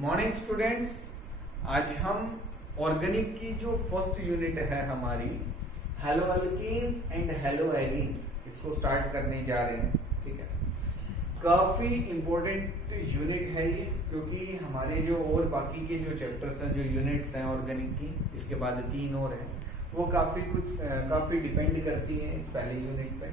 Morning students, आज हम organic की जो फर्स्ट यूनिट है हमारी hello alkenes and hello arenes, इसको स्टार्ट करने जा रहे हैं। ठीक है, काफी इंपॉर्टेंट यूनिट है ये, क्योंकि हमारे जो और बाकी के जो चैप्टर्स हैं, जो यूनिट्स हैं ऑर्गेनिक की, इसके बाद 3 और हैं, वो काफी डिपेंड करती हैं इस पहले यूनिट पे।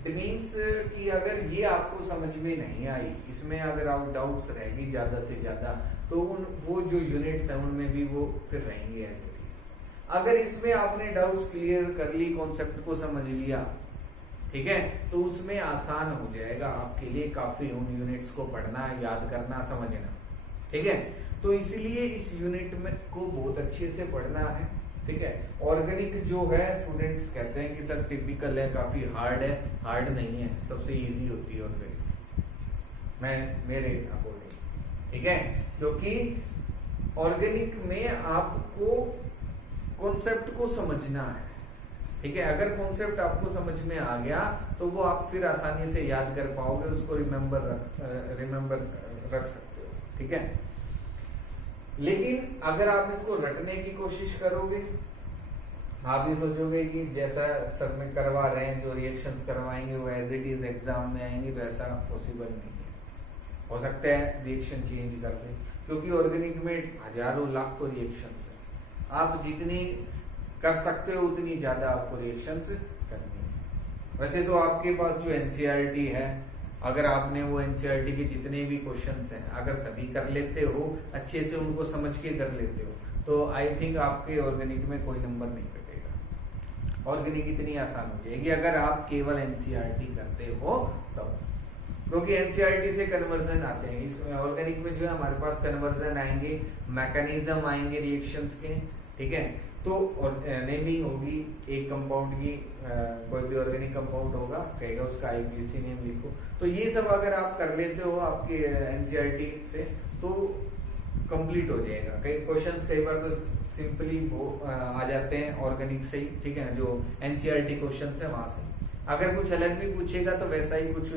इट मीन्स कि अगर ये आपको समझ में नहीं आई, इसमें अगर आप डाउट्स रहेगी ज्यादा से ज्यादा, तो वो जो यूनिट्स हैं उनमें भी वो फिर रहेंगे एज इट इज। अगर इसमें आपने डाउट्स क्लियर कर ली, कॉन्सेप्ट को समझ लिया, ठीक है, तो उसमें आसान हो जाएगा आपके लिए काफी उन यूनिट्स को पढ़ना, याद करना, समझना। ठीक है, तो इसलिए इस यूनिट में को बहुत अच्छे से पढ़ना है। ठीक है, ऑर्गेनिक जो है स्टूडेंट्स कहते हैं कि सर टिपिकल है, काफी हार्ड है। हार्ड नहीं है, सबसे इजी होती है ऑर्गेनिक, मेरे अकॉर्डिंग। ठीक है, क्योंकि ऑर्गेनिक में आपको कॉन्सेप्ट को समझना है। ठीक है, अगर कॉन्सेप्ट आपको समझ में आ गया तो वो आप फिर आसानी से याद कर पाओगे, उसको रिमेम्बर रख सकते हो। ठीक है, लेकिन अगर आप इसको रटने की कोशिश करोगे, आप ये सोचोगे कि जैसा सर में करवा रहे हैं, जो रिएक्शंस करवाएंगे वो एज इट इज एग्जाम में आएंगे, तो ऐसा पॉसिबल नहीं है। हो सकता है रिएक्शन चेंज कर दें, क्योंकि ऑर्गेनिक में हजारों लाखों रिएक्शंस है। आप जितनी कर सकते हो उतनी ज्यादा आपको रिएक्शंस करनी है। वैसे तो आपके पास जो एनसीईआरटी है, अगर आपने वो एनसीईआरटी के जितने भी क्वेश्चंस हैं अगर सभी कर लेते हो, अच्छे से उनको समझ के कर लेते हो, तो आई थिंक आपके ऑर्गेनिक में कोई नंबर नहीं कटेगा। ऑर्गेनिक इतनी आसान हो जाएगी अगर आप केवल एनसीईआरटी करते हो तब, क्योंकि एनसीईआरटी से कन्वर्जन आते हैं। इसमें ऑर्गेनिक में जो है हमारे पास कन्वर्जन आएंगे, मैकेनिज्म आएंगे रिएक्शंस के। ठीक है, तो नेमिंग होगी एक कंपाउंड की, कोई भी ऑर्गेनिक कंपाउंड होगा, कहेगा उसका आईपीसी नेम लिखो। तो ये सब अगर आप कर लेते हो आपके एनसीईआरटी से, तो कंप्लीट हो जाएगा। कई क्वेश्चंस कई बार तो सिंपली वो आ जाते हैं ऑर्गेनिक से ही। ठीक है, जो एनसीईआरटी क्वेश्चंस है वहां से। अगर कुछ अलग भी पूछेगा तो वैसा ही कुछ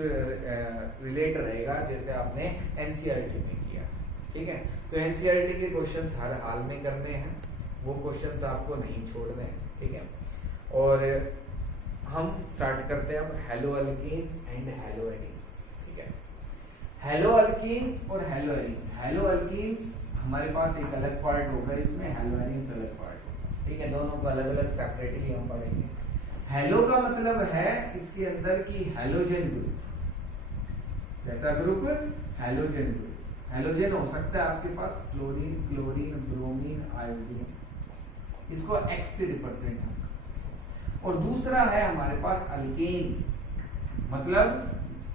रिलेट रहेगा जैसे आपने एनसीईआरटी में किया। ठीक है, तो एनसीईआरटी के क्वेश्चंस हर हाल में करने हैं, वो क्वेश्चंस आपको नहीं छोड़ने हैं। ठीक है, और हम स्टार्ट करते हैं अब hello alkenes and hello arenes. ठीक है, हेलो अल्कीन्स और हेलो एरीन्स। हेलो अल्कीन्स हमारे पास एक अलग पार्ट होगा, इसमें हेलो एरीन्स अलग पार्ट होगा। ठीक है, दोनों को अलग अलग सेपरेटली हम पढ़ेंगे। हेलो का मतलब है इसके अंदर की हैलोजन ग्रुप। कैसा ग्रुप? Halogen group. हैलोजन हो सकता है आपके पास क्लोरीन, क्लोरीन, ब्रोमीन, आयोडीन, इसको एक्स से रिप्रेजेंट है। और दूसरा है हमारे पास अल्केन्स, मतलब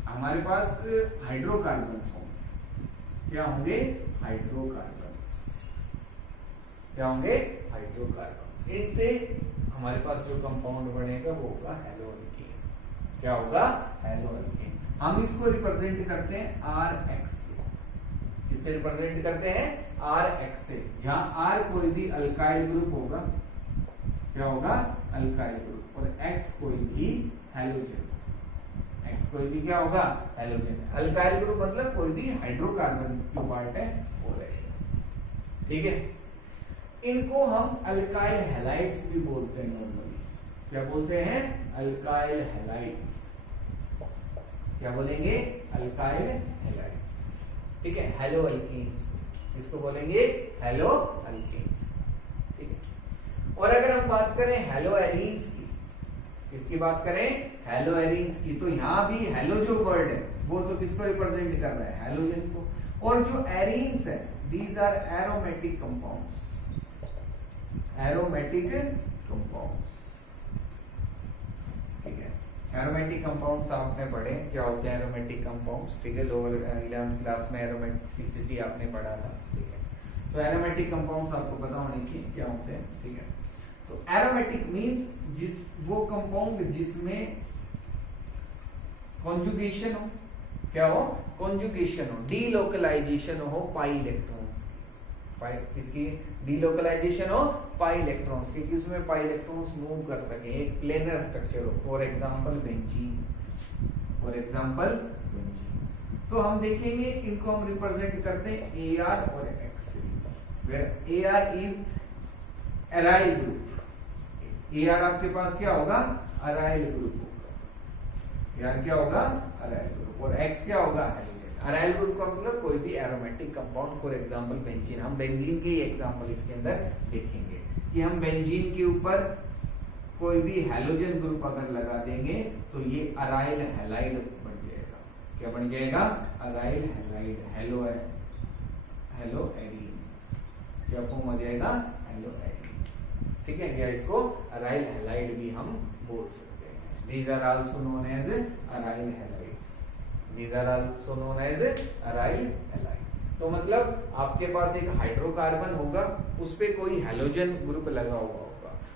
हमारे पास हाइड्रोकार्बन्स होंगे। क्या होंगे? हाइड्रोकार्बन्स। क्या होंगे? हाइड्रोकार्बन्स। इनसे हमारे पास जो कंपाउंड बनेगा वो होगा हेलो अल्केन। क्या होगा? Hello alkane. हम इसको रिप्रेजेंट करते हैं आर एक्स से। किससे रिप्रेजेंट करते हैं? आर एक्स से। जहां आर कोई भी अल्काइल ग्रुप होगा, क्या होगा? Alkyl group. और एक्स कोई भी हैलोजन। एक्स कोई भी क्या होगा? हैलोजन। अल्काइल ग्रुप मतलब कोई भी हाइड्रोकार्बन जो पार्ट है वो रहेगा। ठीक है, इनको हम अल्काइल हैलाइड्स भी बोलते हैं नॉर्मली। क्या बोलते हैं? Alkyl halides. क्या बोलेंगे? Alkyl halides. ठीक है, हेलो अल्कीन्स इसको बोलेंगे हेलो अल्कीन्स। ठीक है, और अगर हम बात करें हेलो एरीन्स की, किसकी बात करें? हेलो एरीन्स की, तो यहां भी हेलो जो वर्ड है वो तो किसको रिप्रेजेंट कर रहा है? हैलोजन को। और जो एरीन्स है, these are aromatic compounds. Aromatic compounds. ठीक है, एरोमेटिक कंपाउंड्स आपने पढ़े, क्या होते हैं एरोमेटिक कंपाउंड्स? ठीक है, लोअर 11th क्लास में एरोमेटिसिटी आपने पढ़ा था। ठीक है, तो एरोमेटिक कंपाउंड्स आपको पता होने चाहिए क्या होते हैं। ठीक है, तो एरोमेटिक मींस वो कंपाउंड जिसमें कॉन्जुगेशन हो। क्या हो? कॉन्जुगेशन हो, डीलोकलाइजेशन हो पाई इलेक्ट्रॉन्स की। इसकी डीलोकलाइजेशन हो पाई इलेक्ट्रॉन्स की, क्योंकि उसमें पाई इलेक्ट्रॉन्स मूव कर सके, एक प्लेनर स्ट्रक्चर हो। For example benzene. For example benzene. तो हम देखेंगे इनको हम रिप्रेजेंट करते हैं AR और XC, where AR is aryl group। AR आपके पास क्या होगा, अराइल ग्रुप होगा। AR क्या होगा, अराइल ग्रुप, और X क्या होगा, हैलोजन। अराइल ग्रुप का मतलब कोई भी aromatic compound, for example benzene. हम बेंजीन के ही एग्जांपल इसके अंदर देखेंगे कि हम बेंजीन के ऊपर कोई भी हैलोजन ग्रुप अगर लगा देंगे तो ये अराइल हैलाइड बन जाएगा। क्या बन जाएगा, अराइल हैलाइड, हेलो एरीन, क्या फॉर्म हो जाएगा, हेलो एरीन। ठीक है, या इसको अराइल हैलाइड भी हम बोल सकते हैं। These are also known as aryl halides, these are also known as aryl halides. तो मतलब आपके पास एक हाइड्रोकार्बन होगा, उस पे कोई हैलोजन ग्रुप लगा हुआ होगा,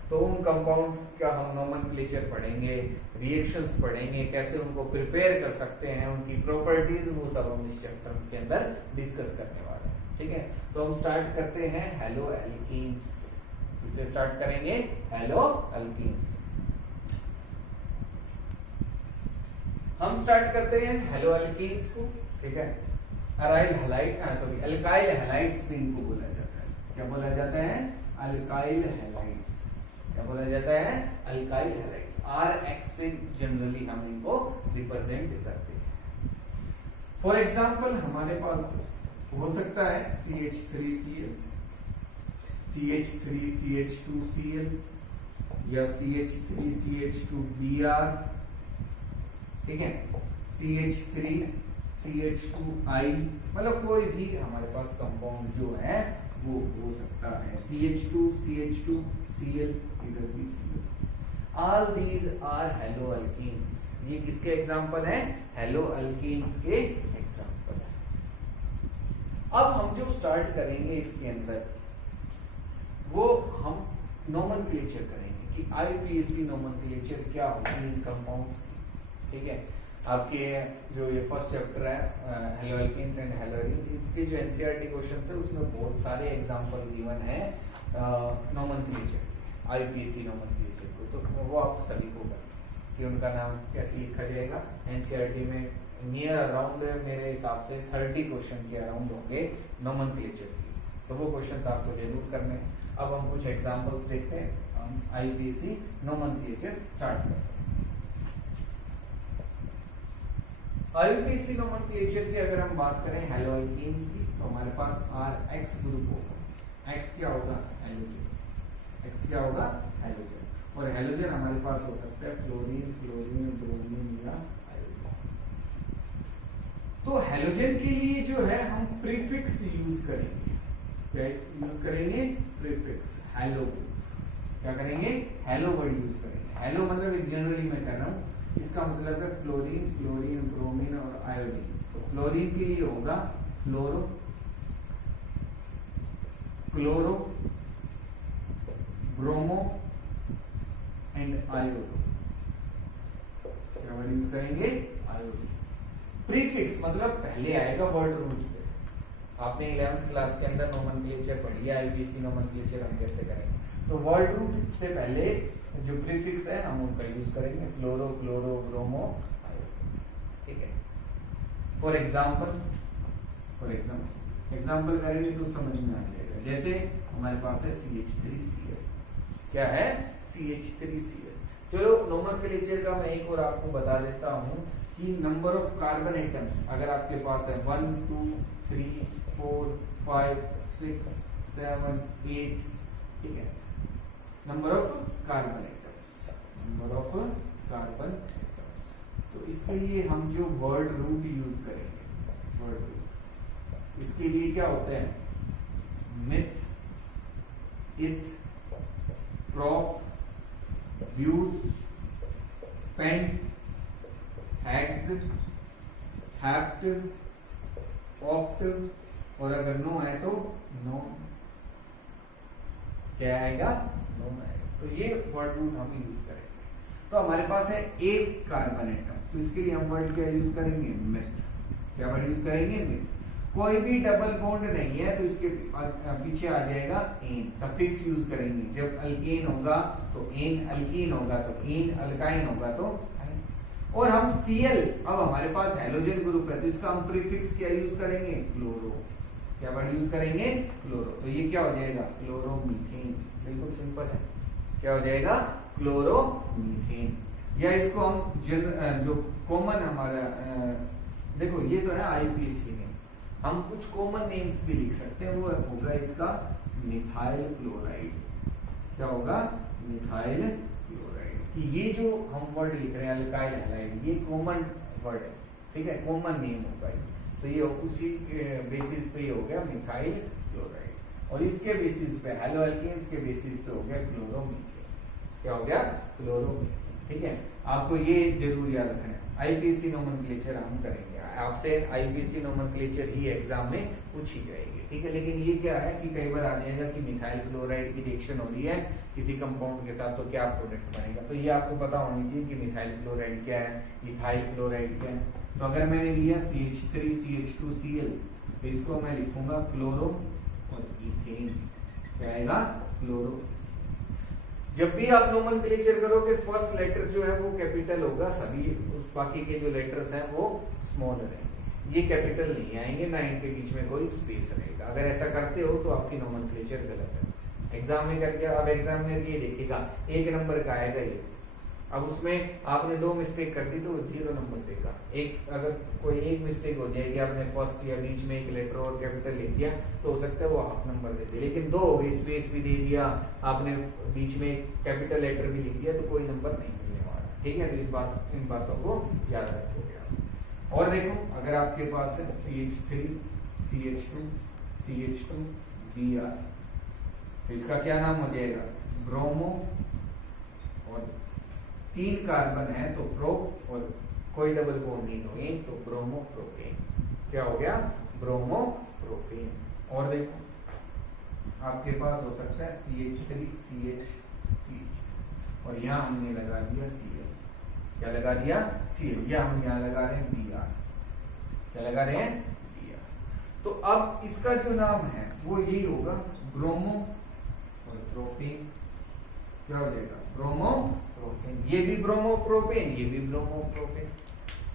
तो उन कंपाउंड्स का हम नोमेनक्लेचर पढ़ेंगे, रिएक्शंस पढ़ेंगे, कैसे उनको प्रिपेयर कर सकते हैं, उनकी प्रॉपर्टीज, वो सब हम इस चैप्टर के अंदर डिस्कस करने वाले हैं। ठीक है, तो हम स्टार्ट करते हैं हेलो एल्कीन्स से। इससे स्टार्ट करेंगे हेलो एल्कीन्स। हम स्टार्ट करते हैं हेलो एल्कीन्स को। ठीक है, aryl halide, sorry alkyl halides भी इनको बोला जाता है। क्या बोला जाता है, अल्काइल हैलाइड्स। क्या बोला जाता है, अल्काइल हैलाइड्स। RX से जनरली हम इनको रिप्रेजेंट करते हैं। फॉर एग्जांपल हमारे पास हो सकता है CH3Cl, CH3CH2Cl या CH3CH2Br। ठीक है, CH3CH2I, मतलब कोई भी हमारे पास कंपाउंड जो है वो हो सकता है। CH2CH2Cl, इधर भी Cl। All these are haloalkenes। ये किसके एग्जांपल हैं, haloalkenes के एग्जांपल हैं। अब हम जो स्टार्ट करेंगे इसके अंदर, वो हम नोमेनक्लेचर करेंगे कि IUPAC नोमेनक्लेचर क्या होती है इन कंपाउंड्स की। ठीक है, आपके जो ये फर्स्ट चैप्टर है हेलोएल्कीन्स एंड हैलोएरीन्स, इसके जो NCERT क्वेश्चंस है उसमें बहुत सारे एग्जांपल गिवन है नोमेनक्लेचर, IUPAC नोमेनक्लेचर को, तो वो आप सभी को करें कि उनका नाम कैसे लिखा जाएगा। NCERT में नियर अराउंड मेरे हिसाब से 30 क्वेश्चन के अराउंड होंगे नोमेनक्लेचर की, तो वो क्वेश्चंस आपको जरूर करने हैं। अब हम कुछ एग्जांपल्स देखते हैं, हम IUPAC नोमेनक्लेचर स्टार्ट करते हैं। IUPAC नोमेनक्लेचर की अगर हम बात करें हैलोएल्कीन्स की, तो हमारे पास RX ग्रुप होगा। X क्या होगा, हैलोजन। X क्या होगा, हैलोजन। और हैलोजन हमारे पास हो सकता है फ्लोरीन, क्लोरीन, ब्रोमीन या आयोडीन। तो हैलोजन के लिए जो है हम प्रीफिक्स यूज करेंगे। क्या यूज करेंगे, प्रीफिक्स, हेलो। क्या करेंगे, हेलो वर्ड यूज करेंगे। हेलो मतलब जनरली मैं कर रहा हूँ, इसका मतलब है फ्लोरीन, क्लोरीन, ब्रोमीन और आयोडीन। तो फ्लोरीन के लिए होगा फ्लोरो, क्लोरो, ब्रोमो एंड आयोडो। क्या वर्ड यूज करेंगे, आयोडो। प्रीफिक्स मतलब पहले आएगा वर्ड रूट से। आपने 11th क्लास के अंदर नोमेनक्लेचर पढ़ी है, IUPAC नोमेनक्लेचर हम कैसे करेंगे। तो वर्ड रूट से पहले जो प्रीफिक्स है हम उनका यूज करेंगे, फ्लोरो, क्लोरो, ब्रोमो, आयोडो। ठीक है, फॉर एग्जांपल करेंगे तो समझ में आ जाएगा। जैसे हमारे पास है CH3Cl। क्या है, CH3Cl। चलो नोमेनक्लेचर का मैं एक और आपको बता देता हूं कि नंबर ऑफ कार्बन एटम्स अगर आपके पास है 1 2 3 4 5 6 7 8, ठीक है, नंबर ऑफ कार्बन एटम्स, तो इसके लिए हम जो वर्ड रूट यूज करेंगे, वर्ड रूट, इसके लिए क्या होता है, meth, eth, prop, but, pent, hex, hept, oct, और अगर नो है तो नो। क्या आएगा, नो आएगा। तो ये वर्ड रूट हम यूज करेंगे। तो हमारे पास है एक कार्बन एटम, तो इसके लिए हम वर्ड क्या यूज करेंगे, मिथ। क्या वर्ड यूज करेंगे, मिथ। कोई भी डबल बॉन्ड नहीं है तो इसके पीछे आ जाएगा एन, सफिक्स यूज करेंगे। जब अल्केन होगा तो एन, अल्कीन होगा तो एन, अल्काइन होगा तो आइन। और हम Cl, अब हमारे पास हेलोजन ग्रुप है तो इसका हम प्रीफिक्स क्या यूज करेंगे, क्लोरो। क्या वर्ड यूज करेंगे, क्लोरो। तो ये क्या हो जाएगा, क्लोरोमीथेन। बिल्कुल सिंपल है, क्या हो जाएगा, क्लोरोमीथेन। या इसको हम जो कॉमन हमारा देखो ये तो है आईपीसी में, हम कुछ कॉमन नेम्स भी लिख सकते हैं, वो होगा इसका मिथाइल क्लोराइड। क्या होगा, मिथाइल क्लोराइड। कि ये जो हम वर्ड लिख रहे हैं अल्काइल हैलाइड, ये कॉमन वर्ड है, ठीक है, कॉमन नेम होगा ये। तो ये उसी बेसिस पे हो गया मिथाइल क्लोराइड, और इसके बेसिस पे हेलो एल्केन्स के बेसिस पे हो गया क्लोरोमीथेन। क्या हो गया, क्लोरोमीथेन। ठीक है, आपको ये जरूर याद रखना है। आईपीसी नोमेनक्लेचर हम करेंगे, आपसे आईपीसी नोमेनक्लेचर ही एग्जाम में पूछी जाएगी, ठीक है। लेकिन ये क्या है कि कई बार आ जाएगा कि मिथाइल क्लोराइड की रिएक्शन हो रही है किसी कंपाउंड के साथ, तो क्या प्रोडक्ट बनेगा। तो ये आपको पता होनी चाहिए कि मिथाइल क्लोराइड क्या है, इथाइल क्लोराइड क्या है। तो अगर मैंने लिया CH3CH2Cl, तो इसको मैं लिखूंगा क्लोरो और इथेन। क्या आएगा, क्लोरो। जब भी आप नोमेनक्लेचर करोगे फर्स्ट लेटर जो है वो कैपिटल होगा, सभी बाकी के जो लेटर्स हैं वो स्मॉल रहेंगे, ये कैपिटल नहीं आएंगे, ना इनके बीच में कोई स्पेस रहेगा। अगर ऐसा करते हो तो आपकी नोमेनक्लेचर गलत है। एग्जाम में करके, अब एग्जाम में ये देखिएगा 1 नंबर का आएगा ये, अब उसमें आपने 2 मिस्टेक कर दी तो वो 0 नंबर देगा। एक अगर कोई एक मिस्टेक हो जाएगी, आपने फर्स्ट या बीच में एक लेटर और कैपिटल लिख दिया तो हो सकता है वो हाफ नंबर दे दे। लेकिन 2 हो गए, स्पेस भी दे दिया आपने, बीच में कैपिटल लेटर भी लिख दिया, तो कोई नंबर नहीं मिलने वाला, ठीक है। तो इन बातों को याद रखोगे आप। और देखो अगर आपके पास है CH3 CH2 CH2 Br, तो इसका क्या नाम हो जाएगा, ब्रोमो, और 3 कार्बन है तो प्रो, और कोई डबल बॉन्ड नहीं हो तो ब्रोमो प्रोपेन। क्या हो गया, ब्रोमो प्रोपेन। और देखो आपके पास हो सकता है CH3 CH, और यहाँ हमने लगा दिया Cl। क्या लगा दिया, Cl। या हम यहाँ लगा रहे हैं Br। क्या लगा रहे हैं, Br। तो अब इसका जो नाम है वो यही होगा, ब्रोमो और प्रोपेन। क्या हो जाएगा, ब्रोमो प्रोपेन। ये भी ब्रोमो प्रोपेन, ये भी ब्रोमो प्रोपेन।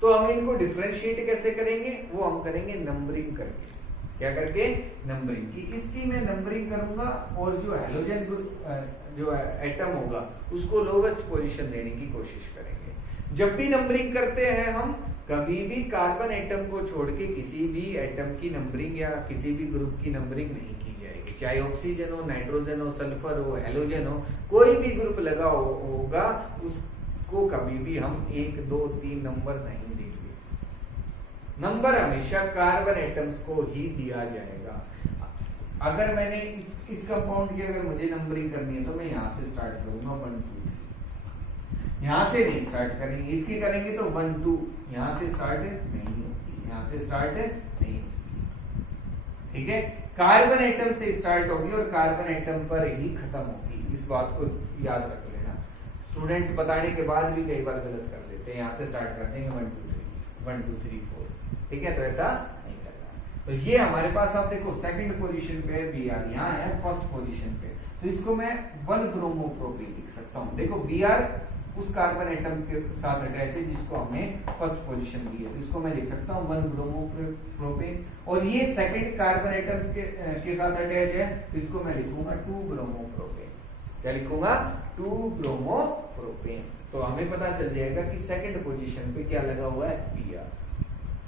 तो हम इनको डिफरेंशिएट कैसे करेंगे, वो हम करेंगे नंबरिंग करके। क्या करके, नंबरिंग की। इसकी मैं नंबरिंग करूंगा, और जो हेलोजन जो एटम होगा उसको लोवेस्ट पोजीशन देने की कोशिश करेंगे। जब भी नंबरिंग करते हैं हम, कभी भी कार्बन एटम को छोड़ के किसी भी एटम की नंबरिंग या किसी भी ग्रुप की नंबरिंग नहीं की जाएगी। चाहे ऑक्सीजन हो, नाइट्रोजन हो, सल्फर हो, हेलोजन हो, कोई भी ग्रुप लगा होगा उसको कभी भी हम 1 2 3 नंबर नहीं देंगे। नंबर हमेशा कार्बन एटम्स को ही दिया जाएगा। अगर मैंने इस कंपाउंड की अगर मुझे नंबरिंग करनी है तो मैं यहाँ से स्टार्ट करूंगा 1 2 3, यहाँ से नहीं स्टार्ट करेंगे। इसकी करेंगे तो 1 2, यहाँ से स्टार्ट नहीं होती, यहाँ से स्टार्ट नहीं होती, ठीक है। कार्बन एटम से स्टार्ट होगी और कार्बन एटम पर ही खत्म होगी। इस बात को याद रख लेना। स्टूडेंट्स बताने के बाद भी कई बार गलत कर देते हैं, यहाँ से स्टार्ट करते हैं 1 2 3 4, ठीक है। तो ऐसा नहीं करना। तो ये हमारे पास आप देखो सेकंड पोजीशन पे Br, यहाँ है फर्स्ट पोजीशन पे, तो इसको मैं 1 ब्रोमो प्रोपेन लिख सकता हूँ। देखो Br उस कार्बन एटम्स के साथ अटैच है जिसको हमने फर्स्ट पोजीशन दी है, तो इसको मैं लिख सकता हूँ 1 ब्रोमो प्रोपेन। और ये सेकंड कार्बन एटम्स के साथ अटैच है, तो इसको मैं लिखूंगा 2 ब्रोमो प्रोपेन। क्या लिखूंगा, 2 ब्रोमो प्रोपेन। तो हमें पता चल जाएगा कि सेकंड पोजीशन पे क्या लगा हुआ है, Br।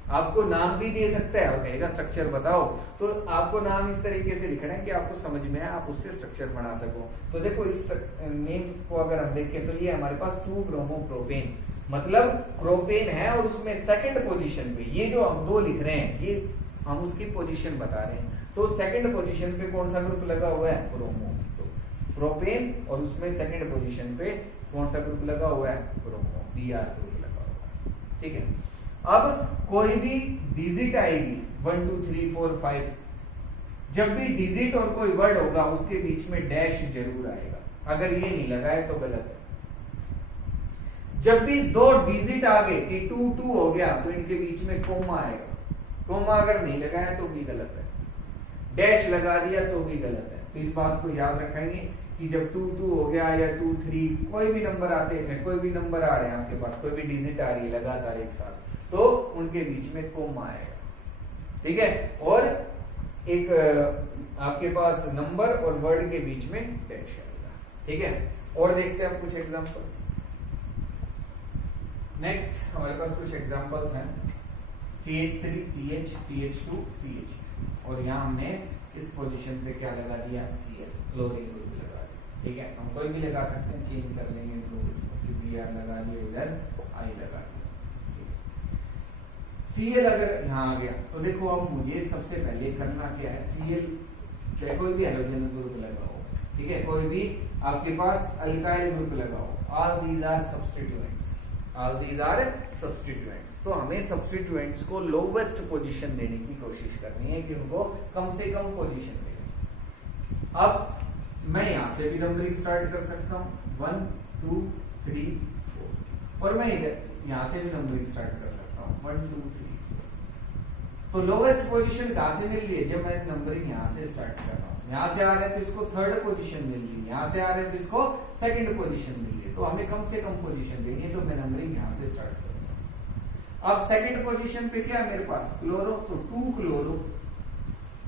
आपको नाम भी दे सकता है और कहेगा स्ट्रक्चर बताओ, तो आपको नाम इस तरीके से लिखना है कि आपको समझ में आए, आप उससे स्ट्रक्चर बना सको। तो देखो इस नेम्स को अगर हम देखें तो ये हमारे पास 2 ब्रोमो प्रोपेन, मतलब प्रोपेन है और उसमें सेकंड पोजीशन पे ये जो हम 2 लिख रहे हैं, ये हम उसकी पोजीशन बता रहे हैं। तो सेकंड पोजीशन पे कौन सा ग्रुप लगा हुआ है, ब्रोमो। तो प्रोपेन, और उसमें सेकंड पोजीशन पे कौन सा ग्रुप लगा हुआ है, ब्रोमो, Br ग्रुप लगा हुआ है, ठीक है। अब कोई भी डिजिट आएगी 1 2 3 4 5, जब भी डिजिट और कोई वर्ड होगा उसके बीच में डैश जरूर आएगा। अगर ये नहीं लगा है तो गलत है। जब भी 2 डिजिट आ गए कि 2 2 हो गया तो इनके बीच में कोमा आएगा। कोमा अगर नहीं लगा है तो भी गलत है। डैश लगा दिया तो भी गलत है। तो इस बात को याद रखेंगे कि जब 2 2 हो गया या 2 3 कोई भी नंबर आते हैं, कोई भी नंबर आ रहे हैं आपके पास, कोई भी डिजिट आ रही है लगातार एक साथ, तो उनके बीच में कोमा आएगा, ठीक है। और एक आपके पास नंबर और वर्ड के बीच में डैश आएगा, ठीक है। और देखते हैं हम कुछ एग्जांपल्स। नेक्स्ट हमारे पास कुछ एग्जांपल्स हैं, CH3 CH CH2 CH3, और यहाँ हमने इस पोजीशन पे क्या लगा दिया, Cl, क्लोरीन ग्रुप लगा दिया, ठीक है। हम कोई भी लगा सकते हैं, चेंज कर लेंगे तो Br लगा दिया, इधर I लगा दिया। Cl अगर यहाँ आ गया तो देखो अब मुझे सबसे पहले करना क्या है, Cl चाहे कोई भी हाइड्रोजन ग्रुप लगाओ, ठीक है, कोई भी आपके पास अल्काइल ग्रुप लगाओ, all these are substituents, all these are substituents. तो हमें सब्स्टिट्यूएंट्स को लोवेस्ट पोजीशन देने की कोशिश करनी है कि उनको कम से कम पोजीशन दें। अब मैं यहां से भी नंबरिंग स्टार्ट कर सकता हूं, 1 2 3 4, और मैं इधर यहां से भी नंबरिंग स्टार्ट कर सकता हूं, 1 2 3 4। तो लोवेस्ट पोजीशन कहां से मिल रही है, जब मैं नंबरिंग यहां से स्टार्ट कर रहा हूं, यहां से आ रहे हैं तो इसको थर्ड पोजीशन मिल रही है, यहां से आ रहे हैं तो इसको सेकंड पोजीशन मिल रही है, तो हमें कम से कम पोजीशन देनी है, तो मैं नंबरिंग यहां से स्टार्ट करूंगा। अब सेकंड पोजीशन पे क्या है मेरे पास, क्लोरो, तो 2 क्लोरो,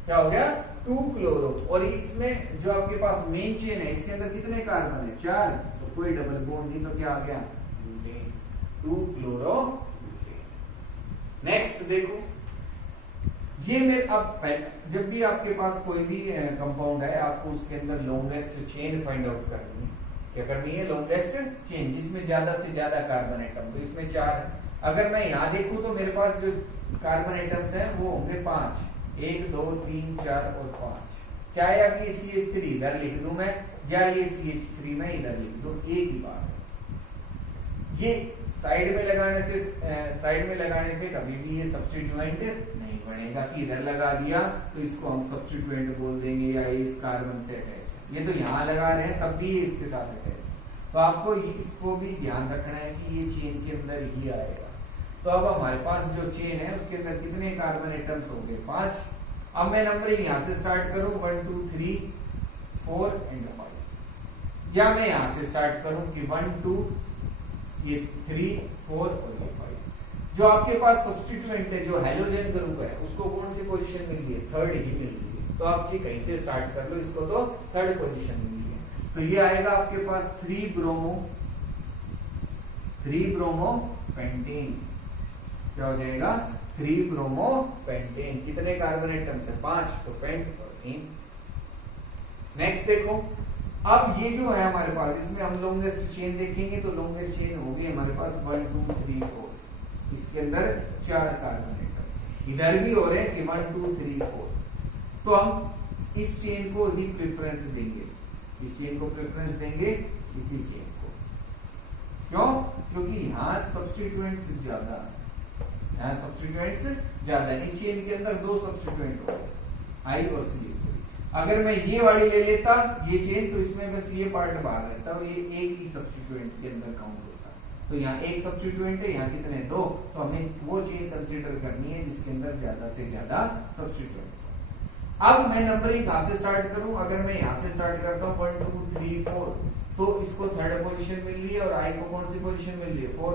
क्या हो गया, 2 क्लोरो, और इसमें जो आपके पास मेन चेन है इसके अंदर कितने कार्बन है, 4, तो कोई डबल बॉन्ड नहीं, तो क्या आ गया, 2 क्लोरो। नेक्स्ट देखो, ये मेरे अब जब भी आपके पास कोई भी कंपाउंड है, आपको उसके अंदर लॉन्गेस्ट चेन फाइंड आउट करनी है, क्या करनी है, लॉन्गेस्ट चेन, जिसमें ज्यादा से ज्यादा कार्बन एटम, तो इसमें 4 है। अगर मैं यहाँ देखूं तो मेरे पास जो कार्बन एटम्स हैं वो होंगे 5, 1 2 3 4 और 5, चाहे आप ये CH3 इधर लिख दूं मैं, या ये CH3 में इधर लिख दूं, एक ही बात है। ये साइड में लगाने से कभी भी ये सब्स्टिट्यूएंट नहीं बनेगा कि इधर लगा दिया तो इसको हम सब्स्टिट्यूएंट बोल देंगे या ये इस कार्बन से अटैच है, ये तो यहाँ लगा रहे हैं तब भी ये इसके साथ अटैच है, तो आपको इसको भी ध्यान रखना है कि ये चेन के अंदर ही आएगा। तो अब हमारे पास जो चेन है उसके अंदर कितने कार्बन एटम्स होंगे, 5। अब मैं नंबरिंग यहाँ से स्टार्ट करूं, 1 2 3 4 एंड 5, या मैं यहाँ से स्टार्ट करूं कि 1 2 ये 3 4 और ये 5। जो आपके पास सब्स्टिट्यूएंट है, जो हैलोजन ग्रुप है, उसको कौन सी पोजीशन मिल रही है, थर्ड ही मिल रही है, तो आप ये कहीं से स्टार्ट कर लो, इसको तो थर्ड पोजीशन मिल रही है, तो ये आएगा आपके पास 3 ब्रोमो पेंटेन, क्या हो जाएगा, 3 ब्रोमो पेंटेन। कितने कार्बन एटम्स है, 5, तो पेंट और इन। नेक्स्ट देखो, अब ये जो है हमारे पास, इसमें हम लॉन्गेस्ट चेन देखेंगे, तो लॉन्गेस्ट चेन होगी हमारे पास 1 2 3 4, इसके अंदर 4 कार्बन एटम्स, इधर भी हो रहे हैं कि 1 2 3 4, तो हम इस चेन को ही प्रेफरेंस देंगे, इस चेन को प्रेफरेंस देंगे, इसी चेन को, क्यों, क्योंकि यहाँ सब्स्टिट्यूएंट्स ज्यादा है, यहाँ सब्स्टिट्यूएंट्स ज्यादा है, इस चेन के अंदर 2 सब्स्टिट्यूएंट हो, I और CH3। अगर मैं ये वाली ले लेता ये चेन, तो इसमें बस ये पार्ट बाहर रहता और ये एक ही सब्स्टिट्यूएंट के अंदर काउंट होता, तो यहाँ एक सब्स्टिट्यूएंट है, यहाँ कितने, 2, तो हमें वो चेन कंसीडर करनी है जिसके अंदर ज्यादा से ज्यादा सब्स्टिट्यूएंट्स हो। अब मैं नंबरिंग कहाँ से स्टार्ट करूं, अगर मैं यहाँ से स्टार्ट करता हूँ 1 2 3 4, तो इसको थर्ड पोजीशन मिल रही है और I को कौन सी पोजीशन मिल रही है, 4।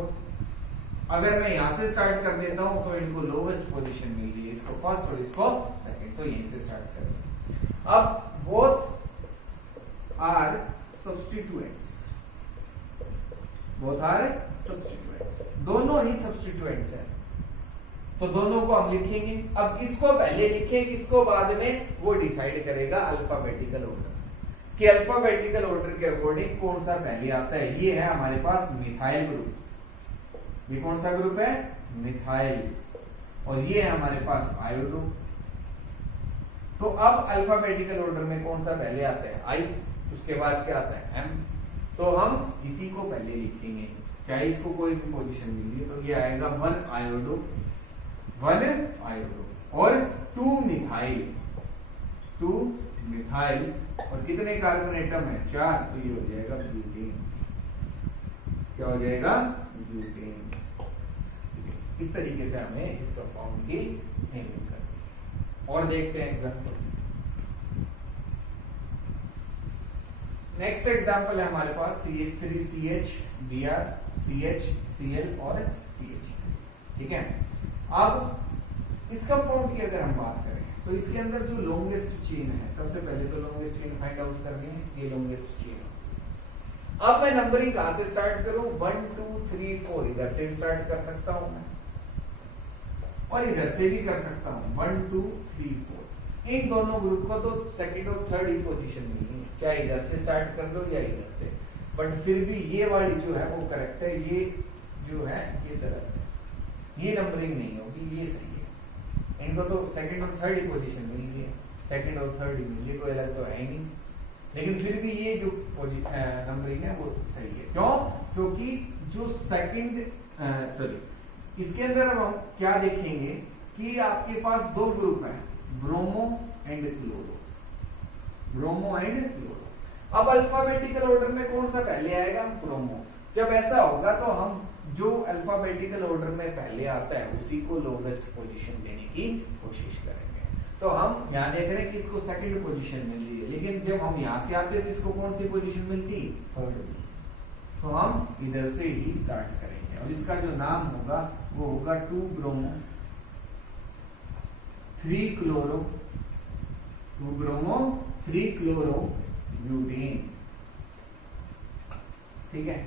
अगर मैं यहाँ से स्टार्ट कर देता हूँ तो इनको लोवेस्ट पोजीशन मिल रही है, इसको फर्स्ट और इसको सेकंड, तो यहीं से स्टार्ट करें। अब बोथ आर सब्स्टिट्यूएंट्स, दोनों ही सब्स्टिट्यूएंट्स हैं, तो दोनों को हम लिखेंगे। अब इसको पहले लिखें, किसको बाद में, वो डिसाइड करेगा अल्फाबेटिकल ऑर्डर, कि अल्फाबेटिकल ऑर्डर के अकॉर्डिंग कौन सा पहले आता है। ये है हमारे पास मिथाइल ग्रुप, ये कौन सा ग्रुप है, मिथाइल, और ये है हमारे पास आयोडो। तो अब अल्फाबेटिकल ऑर्डर में कौन सा पहले आता है, I, उसके बाद क्या आता है, M, तो हम इसी को पहले लिखेंगे, चाहे इसको कोई भी पोजीशन मिल रही है, तो ये आएगा 1 आयोडो और 2 मिथाइल, और कितने कार्बन एटम है, 4, तो ये हो जाएगा ब्यूटेन, क्या हो जाएगा, ब्यूटेन। इस तरीके से हमें इस कंपाउंड की नेमिंग करनी है। और देखते हैं एग्जांपल्स। नेक्स्ट एग्जांपल है हमारे पास CH3CH Br CH Cl और CH, ठीक है। अब इस कंपाउंड की अगर हम बात करें तो इसके अंदर जो लॉन्गेस्ट चेन है, सबसे पहले तो लॉन्गेस्ट चेन फाइंड आउट करनी है, ये लॉन्गेस्ट चेन। अब मैं नंबरिंग कहां से स्टार्ट करूं, 1 2 3 4 इधर से भी स्टार्ट कर सकता हूं मैं, और इधर से भी कर सकता हूं 1 2 3 4। इन दोनों ग्रुप को तो सेकंड और थर्ड ही पोजीशन मिली है, चाहे इधर से स्टार्ट कर लो या इधर से, बट फिर भी ये वाली जो है वो करेक्ट है, ये जो है ये गलत है, ये नंबरिंग नहीं होगी, ये सही है। इनको तो सेकंड और थर्ड ही पोजीशन मिल गई है, सेकंड और थर्ड ही मिली है, कोई अलग तो है ही नहीं, लेकिन फिर भी ये जो नंबरिंग है वो सही है। क्यों? क्योंकि जो सेकंड इसके अंदर हम क्या देखेंगे कि आपके पास दो ग्रुप है, bromo and chloro, bromo and chloro. अब अल्फाबेटिकल ऑर्डर में कौन सा पहले आएगा, ब्रोमो। जब ऐसा होगा तो हम जो अल्फाबेटिकल ऑर्डर में पहले आता है उसी को लोवेस्ट पोजीशन देने की कोशिश करेंगे। तो हम यहाँ देख रहे हैं कि इसको सेकंड पोजीशन मिल रही है, लेकिन जब हम यहाँ से आते हैं तो इसको कौन सी पोजीशन मिलती, थर्ड। तो हम इधर से ही स्टार्ट करेंगे और इसका जो नाम होगा वो होगा 2 bromo 3 chloro, 2 bromo 3 chloro butane, ठीक है।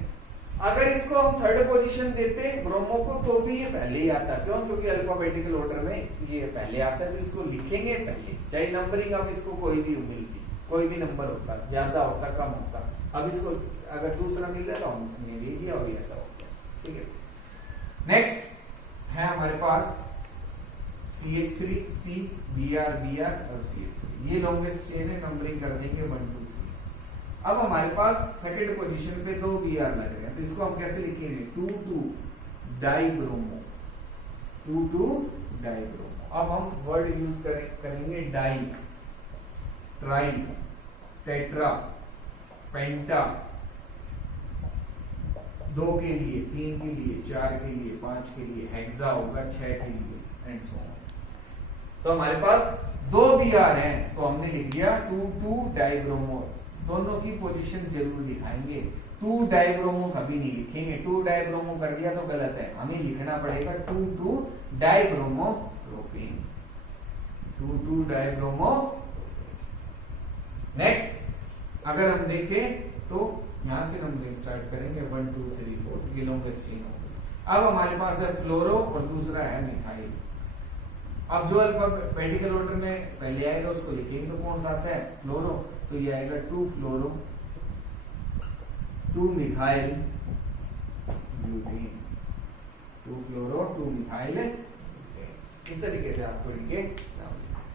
अगर इसको हम थर्ड पोजीशन देते ब्रोमो को तो भी ये पहले ही आता, क्यों? क्योंकि अल्फाबेटिकल ऑर्डर में ये पहले आता है, तो इसको लिखेंगे पहले, चाहे नंबरिंग अब इसको कोई भी मिलती, कोई भी नंबर होता, ज्यादा होता कम होता, अब इसको अगर दूसरा मिल रहा तो हमने दे दिया और ऐसा होता, ठीक है। नेक्स्ट है हमारे पास CH3C Br Br और CH3, ये लॉन्गेस्ट चेन है, नंबरिंग कर देंगे 1 2 3। अब हमारे पास सेकंड पोजीशन पे 2 Br लग गए, तो इसको हम कैसे लिखेंगे, 2 2 डाइब्रोमो, 2 2 डाइब्रोमो। अब हम वर्ड यूज करेंगे डाई, ट्राई, टेट्रा, पेंटा, 2 के लिए, 3 के लिए, 4 के लिए, 5 के लिए, हेक्सा होगा 6 के लिए, एंड सो ऑन। तो हमारे पास 2 Br हैं, तो हमने लिख दिया 2 2 डाइब्रोमो। दोनों की पोजीशन जरूर दिखाएंगे, 2 डाइब्रोमो कभी नहीं लिखेंगे, 2 डाइब्रोमो कर दिया तो गलत है, हमें लिखना पड़ेगा 2 2 डाइब्रोमो प्रोपेन, 2 2 डाइब्रोमो। नेक्स्ट अगर हम देखें तो यहां से नंबरिंग स्टार्ट करेंगे 1 2 3 4, ये लॉन्गेस्ट चेन होगी। अब हमारे पास है फ्लोरो और दूसरा है मिथाइल। अब जो अल्फाबेटिकल ऑर्डर में पहले आएगा उसको लिखेंगे, तो कौन सा आता है, फ्लोरो, तो ये आएगा 2 फ्लोरो 2 मिथाइल ब्यूटेन, 2 फ्लोरो 2 मिथाइल ब्यूटेन। इस तरीके से आपको इनके नाम लिखना है।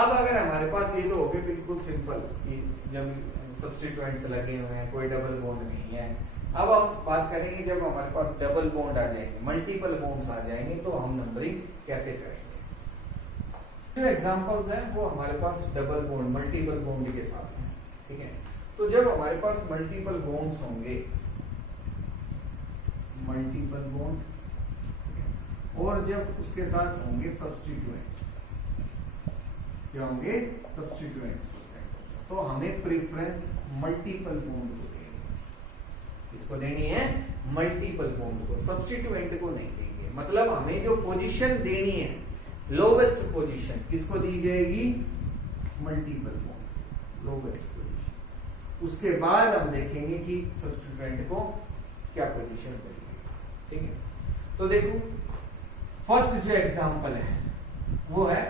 अब अगर हमारे पास ये तो हो गए बिल्कुल सिंपल कि जब सब्स्टिट्यूएंट्स लगे हुए हैं, कोई डबल बॉन्ड नहीं है। अब हम बात करेंगे जब हमारे पास डबल बॉन्ड आ जाएंगे, मल्टीपल बॉन्ड्स आ जाएंगे, तो हम नंबरिंग कैसे करेंगे। जो एग्जांपल्स हैं वो हमारे पास डबल बॉन्ड, मल्टीपल बॉन्ड के साथ हैं, ठीक है। तो जब हमारे पास मल्टीपल बॉन्ड्स होंगे, मल्टीपल बॉन्ड, और जब उसके साथ होंगे सब्स्टिट्यूएंट्स, क्या होंगे, सब्स्टिट्यूएंट्स होते हैं, तो हमें प्रेफरेंस मल्टीपल बॉन्ड को देनी, इसको देनी है मल्टीपल बॉन्ड को, सब्स्टिट्यूएंट को नहीं देंगे। मतलब हमें जो पोजीशन देनी है, लोवेस्ट पोजीशन, किसको दी जाएगी, मल्टीपल बॉन्ड, लोवेस्ट पोजीशन। उसके बाद हम देखेंगे कि सब्स्टिट्यूएंट को क्या पोजीशन देंगे, ठीक है। तो देखो फर्स्ट जो एग्जांपल है वो है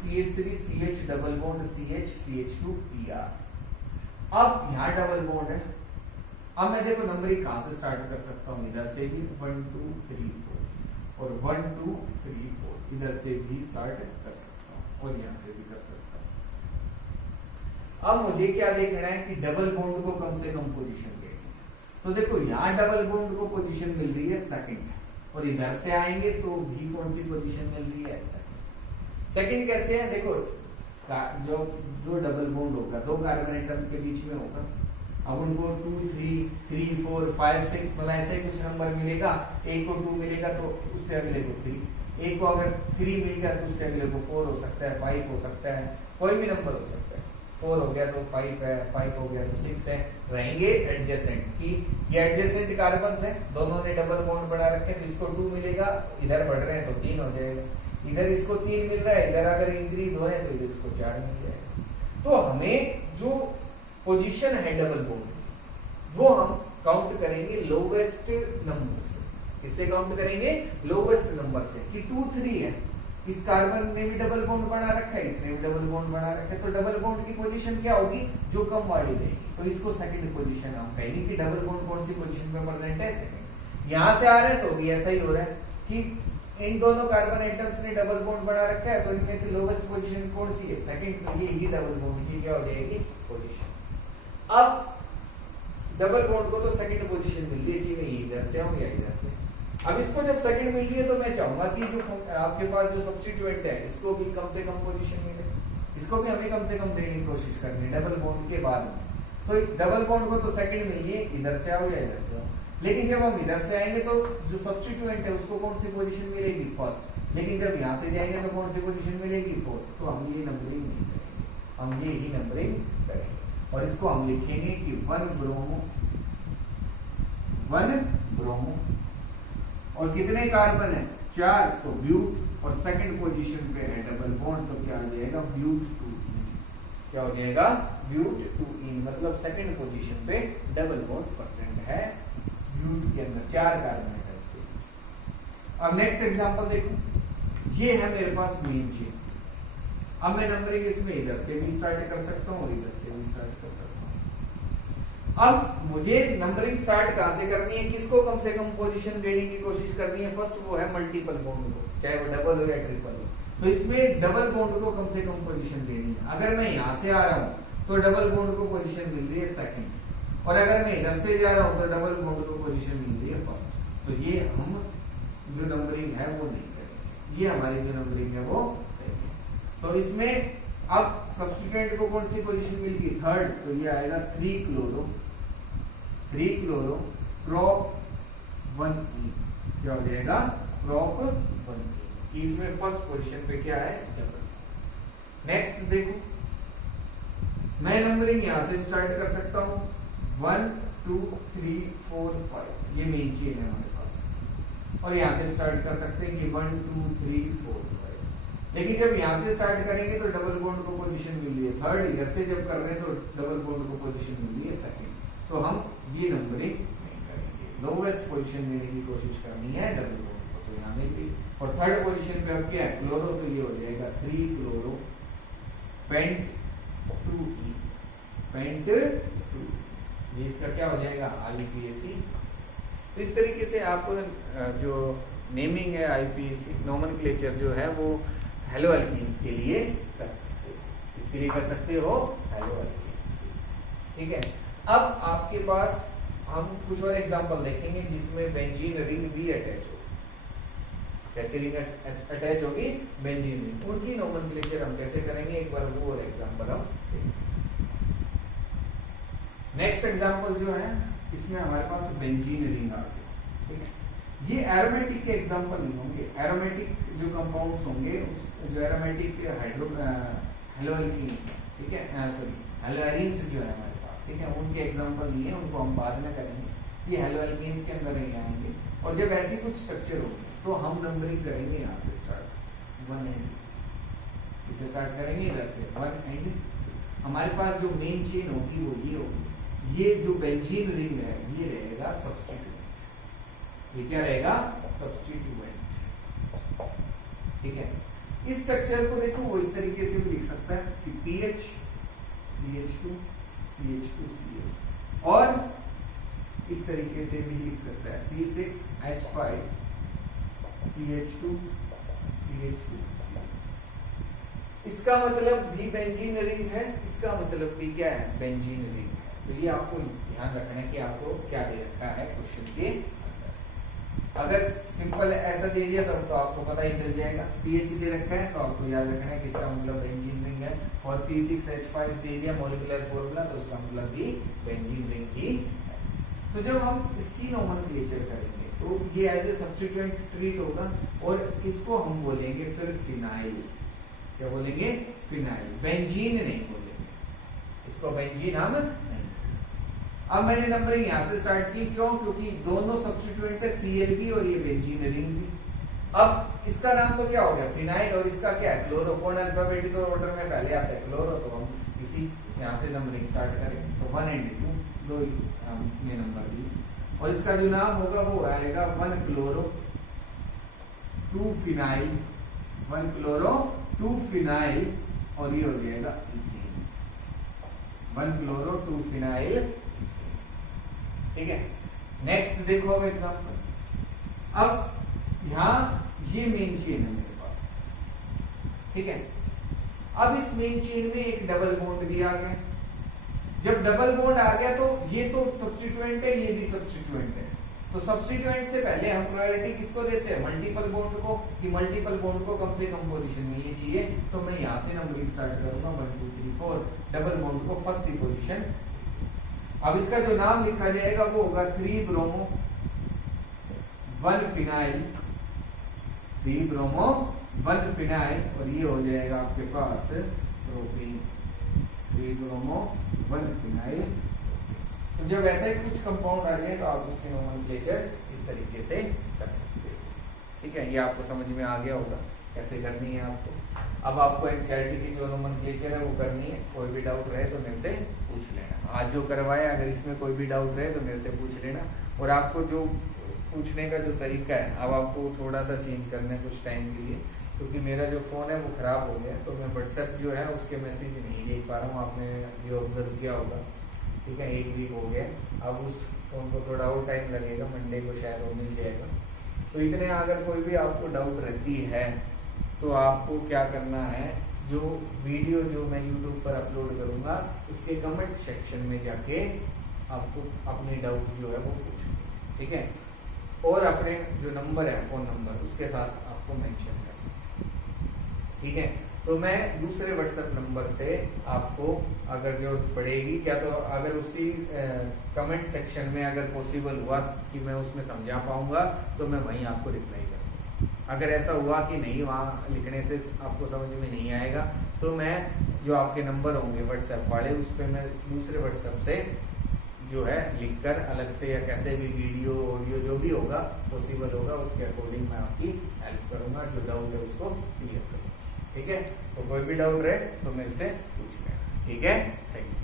CH3CH double bond CH CH2 Br। अब यहां डबल बॉन्ड है, अब मैं देखो नंबरिंग कहां से स्टार्ट कर सकता हूं, इधर से भी 1 2 3 4 और 1 2 3 4 इधर से भी स्टार्ट कर सकता हूं और यहां से भी कर सकता हूं। अब मुझे क्या देखना है कि डबल बॉन्ड को कम से कम पोजीशन देनी है। तो देखो यहां डबल बॉन्ड को पोजीशन मिल रही है सेकंड, और इधर से आएंगे तो भी कौन सी पोजीशन मिल रही है, सेकंड। सेकंड कैसे है, देखो जो डबल बॉन्ड होगा, 2 कार्बन एटम्स के बीच में होगा, अब उनको 2 3 3 4 5 6 मतलब ऐसे कुछ नंबर मिलेगा, एक को 2 मिलेगा तो उससे अगले को 3, एक को अगर 3 मिल गया तो उससे अगले को 4 हो सकता है, 5 हो सकता है, कोई भी नंबर हो सकता है। 4 हो गया तो 5 है, 5 हो गया तो 6 है, रहेंगे एडजेसेंट की ये एडजेसेंट कार्बन्स है, दोनों ने डबल बॉन्ड बना रखे हैं तो इसको 2 मिलेगा, इधर बढ़ रहे हैं तो 3 हो जाएगा, इधर इसको 3 मिल रहा है, इधर अगर इंक्रीज हो रहे हैं तो इधर इसको 4 मिल जाएगा। तो हमें जो पोजीशन है डबल बॉन्ड वो हम काउंट करेंगे लोवेस्ट नंबर से। किससे काउंट करेंगे? लोवेस्ट नंबर से कि 2 3 है, इस कार्बन ने भी डबल बॉन्ड बना रखा है, इसने भी डबल बॉन्ड बना रखा है, तो डबल बॉन्ड की पोजीशन क्या होगी? जो कम वाली रहेगी, तो इसको सेकंड पोजीशन हम कहेंगे कि डबल बॉन्ड कौन सी पोजीशन पे प्रेजेंट है? सेकंड। यहां से आ रहा है तो भी ऐसा ही हो रहा है कि इन दोनों कार्बन एटम्स ने डबल बॉन्ड बना रखा है, तो इनमें से लोवेस्ट पोजीशन कौन सी है? सेकंड। तो ये ही डबल बॉन्ड की क्या हो जाएगी? पोजीशन। अब डबल बॉन्ड को तो सेकंड पोजीशन मिल रही है, चाहिए ये इधर से आऊं या इधर से। अब इसको जब सेकंड मिल रही है तो मैं चाहूंगा कि जो आपके पास जो सब्स्टिट्यूएंट है इसको भी कम से कम पोजीशन मिले, इसको भी हमें कम से कम देने की कोशिश करनी है डबल बॉन्ड के बाद में। तो डबल बॉन्ड को तो सेकंड मिल रही है, इधर से आओ या इधर से आओ, लेकिन जब हम इधर से आएंगे तो जो सब्स्टिट्यूएंट है उसको कौन सी पोजीशन मिलेगी? फर्स्ट। लेकिन जब यहाँ से जाएंगे तो कौन सी पोजीशन मिलेगी? फोर्थ। तो हम ये नंबरिंग नहीं करेंगे, हम ये ही नंबरिंग करेंगे और इसको हम लिखेंगे कि 1 ब्रोमो 1 ब्रोमो और कितने कार्बन है? 4, तो ब्यूट, और सेकंड पोजीशन पे है डबल बॉन्ड, तो क्या हो जाएगा? ब्यूट 2 क्या हो जाएगा? ब्यूट 2 मतलब सेकंड पोजीशन पे डबल बॉन्ड प्रेजेंट है ब्यूट के अंदर, 4 कार्बन है उसके। अब नेक्स्ट एग्जांपल देखो, ये है मेरे पास मेन चेन। अब मैं नंबरिंग इसमें इधर से भी स्टार्ट कर सकता हूँ और इधर से भी स्टार्ट कर सकता हूँ। अब मुझे नंबरिंग स्टार्ट कहां से करनी है? किसको कम से कम पोजीशन देने की कोशिश करनी है? फर्स्ट वो है मल्टीपल बॉन्ड को, चाहे वो डबल हो या ट्रिपल हो। तो इसमें डबल बॉन्ड को कम से कम पोजीशन देनी है। अगर मैं यहां से आ रहा हूं तो डबल बॉन्ड को पोजीशन मिल रही है सेकंड, और अगर मैं इधर से जा रहा हूं तो डबल बॉन्ड को पोजीशन मिल रही है फर्स्ट। तो ये हम जो नंबरिंग है वो नहीं करेंगे, ये हमारी जो नंबरिंग है वो सही है। तो इसमें अब सब्स्टिट्यूएंट को कौन सी पोजीशन मिल गई? थर्ड। तो ये आएगा 3 क्लोरो प्रोप 1E क्या हो जाएगा? Prop 1E। इसमें फर्स्ट पोजीशन पे क्या है? डबल। नेक्स्ट देखो, मैं नंबरिंग यहां से स्टार्ट कर सकता हूं 1 2 3 4 5, ये मेन चेन है हमारे पास, और यहां से स्टार्ट कर सकते हैं कि 1 2 3 4 5। लेकिन जब यहां से स्टार्ट करेंगे तो डबल बॉन्ड को पोजीशन मिल रही है थर्ड, इधर से जब कर रहे हैं तो डबल बॉन्ड को पोजीशन मिल रही है सेकंड। तो हम ये नंबरिंग नहीं करेंगे, लोवेस्ट पोजीशन देने की कोशिश करनी है डबल बॉन्ड को, तो यहाँ मिल गई। और थर्ड पोजीशन पे अब क्या है? क्लोरो, तो ये हो जाएगा 3 क्लोरो पेंट 2E पेंट 2, ये इसका क्या हो जाएगा? IUPAC। तो इस तरीके से आपको जो नेमिंग है IUPAC नोमेनक्लेचर जो है वो हेलो एल्कीन्स के लिए कर सकते हो, इसके लिए कर सकते हो हेलो एल्कीन्स के लिए। ठीक है, अब आपके पास हम कुछ और एग्जांपल देखेंगे जिसमें बेंजीन रिंग भी अटैच हो। कैसे रिंग अटैच होगी? Benzene ring. उनकी नोमेनक्लेचर हम कैसे करेंगे, एक बार वो और एग्जांपल हम नेक्स्ट एग्जांपल जो है इसमें हमारे पास बेंजीन रिंग आ गई। ठीक है, ये एरोमेटिक के एग्जांपल नहीं होंगे, एरोमेटिक जो कंपाउंड्स होंगे, जो एरोमेटिक हेलो एल्कीन्स, ठीक है, सॉरी हेलो एरीन्स जो है हमारे पास, ठीक है, उनके एग्जांपल नहीं है, उनको हम बाद में करेंगे। ये हेलो एल्कीन्स के अंदर ही आएंगे, और जब ऐसी कुछ स्ट्रक्चर होगी तो हम नंबरिंग करेंगे यहाँ से स्टार्ट 1 एंड, इसे स्टार्ट करेंगे इधर से 1 एंड। हमारे पास जो मेन चेन होगी वो ये होगी, ये जो बेंजीन रिंग है ये रहेगा सब्स्टिट्यूएंट, ये क्या रहेगा? सब्स्टिट्यूएंट। ठीक है, इस स्ट्रक्चर को देखो वो इस तरीके से भी लिख सकता है कि PH CH2 CH2 CH, और इस तरीके से भी लिख सकता है C6H5 CH2 CH2। इसका मतलब भी बेंजीन रिंग है, इसका मतलब भी क्या है? बेंजीन रिंग है। तो ये आपको ध्यान रखना है कि आपको क्या दे रखा है क्वेश्चन के अंदर। अगर सिंपल ऐसा दे दिया तो आपको पता ही चल जाएगा। पीएच दे रखा है तो आपको याद रखना है कि इसका मतलब बेंजीन रिंग है, और C6H5 दे दिया मॉलिक्यूलर फॉर्मूला तो उसका मतलब भी बेंजीन रिंग ही है। तो जब हम इसकी नोमेनक्लेचर करेंगे तो ये एज ए सब्स्टिट्यूएंट ट्रीट होगा, और इसको हम बोलेंगे फिर फिनाइल। क्या बोलेंगे? फिनाइल, बेंजीन नहीं बोलेंगे। इसको बेंजीन हम नहीं। अब मैंने नंबरिंग यहाँ से स्टार्ट की, क्यों? क्योंकि दोनों सब्स्टिट्यूएंट है, Cl भी और ये बेंजीन रिंग भी। अब इसका नाम तो क्या हो गया, फिनाइल, और इसका क्या है, क्लोरो। कौन अल्फाबेटिकल ऑर्डर में पहले आता है, क्लोरो। तो हम इसी यहाँ से नंबरिंग स्टार्ट करेंगे। तो 1 और 2 दो ये नंबर दिए, और इसका जो नाम होगा वो आएगा 1 क्लोरो 2 फिनाइल, 1 क्लोरो 2 फिनाइल, और ये हो जाएगा 1 क्लोरो 2 फिनाइल। ठीक है, नेक्स्ट देखो अब एग्जांपल। अब यहां ये मेन चेन है मेरे पास, ठीक है। अब इस मेन चेन में एक डबल बॉन्ड दिया गया। जब डबल बॉन्ड आ गया तो ये तो सब्स्टिट्यूएंट है, ये भी सब्स्टिट्यूएंट है। तो सब्स्टिट्यूएंट से पहले हम प्रायोरिटी किसको देते हैं, मल्टीपल बॉन्ड को, कि मल्टीपल बॉन्ड को कम से कम पोजीशन में ये चाहिए। तो मैं यहां से नंबरिंग स्टार्ट करूंगा 1 2 3 4, डबल बॉन्ड को फर्स्ट ही पोजीशन। अब इसका जो नाम लिखा जाएगा वो होगा 3 ब्रोमो 1 फिनाइल, 3 ब्रोमो 1 फिनाइल, और ये हो जाएगा आपके पास प्रोपीन, 3 ब्रोमो 1 फिनाइल। तो जब ऐसा ही कुछ कंपाउंड आ जाए तो आप उसके नोमेनक्लेचर इस तरीके से कर सकते हो। ठीक है, ये आपको समझ में आ गया होगा कैसे करनी है आपको। अब आपको एनसीईआरटी की जो नोमेनक्लेचर है वो करनी है। कोई भी डाउट रहे तो मेरे से पूछ लेना। आज जो करवाया, अगर इसमें कोई भी डाउट रहे तो मेरे से पूछ लेना। और आपको जो पूछने का जो तरीका है, अब आपको थोड़ा सा चेंज करना है कुछ टाइम के लिए, क्योंकि मेरा जो फ़ोन है वो ख़राब हो गया। तो मैं व्हाट्सएप जो है उसके मैसेज नहीं देख पा रहा हूँ, आपने ये ऑब्जर्व किया होगा। ठीक है, 1 वीक हो गया। अब उस फ़ोन को थोड़ा और टाइम लगेगा, मंडे को शायद वो मिल जाएगा। तो इतने अगर कोई भी आपको डाउट रहती है तो आपको क्या करना है, जो वीडियो जो मैं यूट्यूब पर अपलोड करूँगा उसके कमेंट सेक्शन में जाके आपको अपनी डाउट जो है वो पूछना। ठीक है, और अपने जो नंबर है फ़ोन नंबर उसके साथ आपको मेंशन करना। ठीक है, तो मैं दूसरे व्हाट्सएप नंबर से आपको अगर जरूरत पड़ेगी, क्या तो अगर उसी कमेंट सेक्शन में अगर पॉसिबल हुआ कि मैं उसमें समझा पाऊंगा तो मैं वहीं आपको रिप्लाई करूँगा। अगर ऐसा हुआ कि नहीं, वहाँ लिखने से आपको समझ में नहीं आएगा, तो मैं जो आपके नंबर होंगे व्हाट्सएप वाले उस पर मैं दूसरे व्हाट्सएप से जो है लिखकर अलग से या कैसे भी वीडियो ऑडियो जो भी होगा पॉसिबल होगा उसके अकॉर्डिंग मैं आपकी हेल्प करूँगा। जो डाउट है उसको क्लियर करूँगा। ठीक है, तो कोई भी डाउट रहे तो मेरे से पूछ लेना। ठीक है, थैंक यू।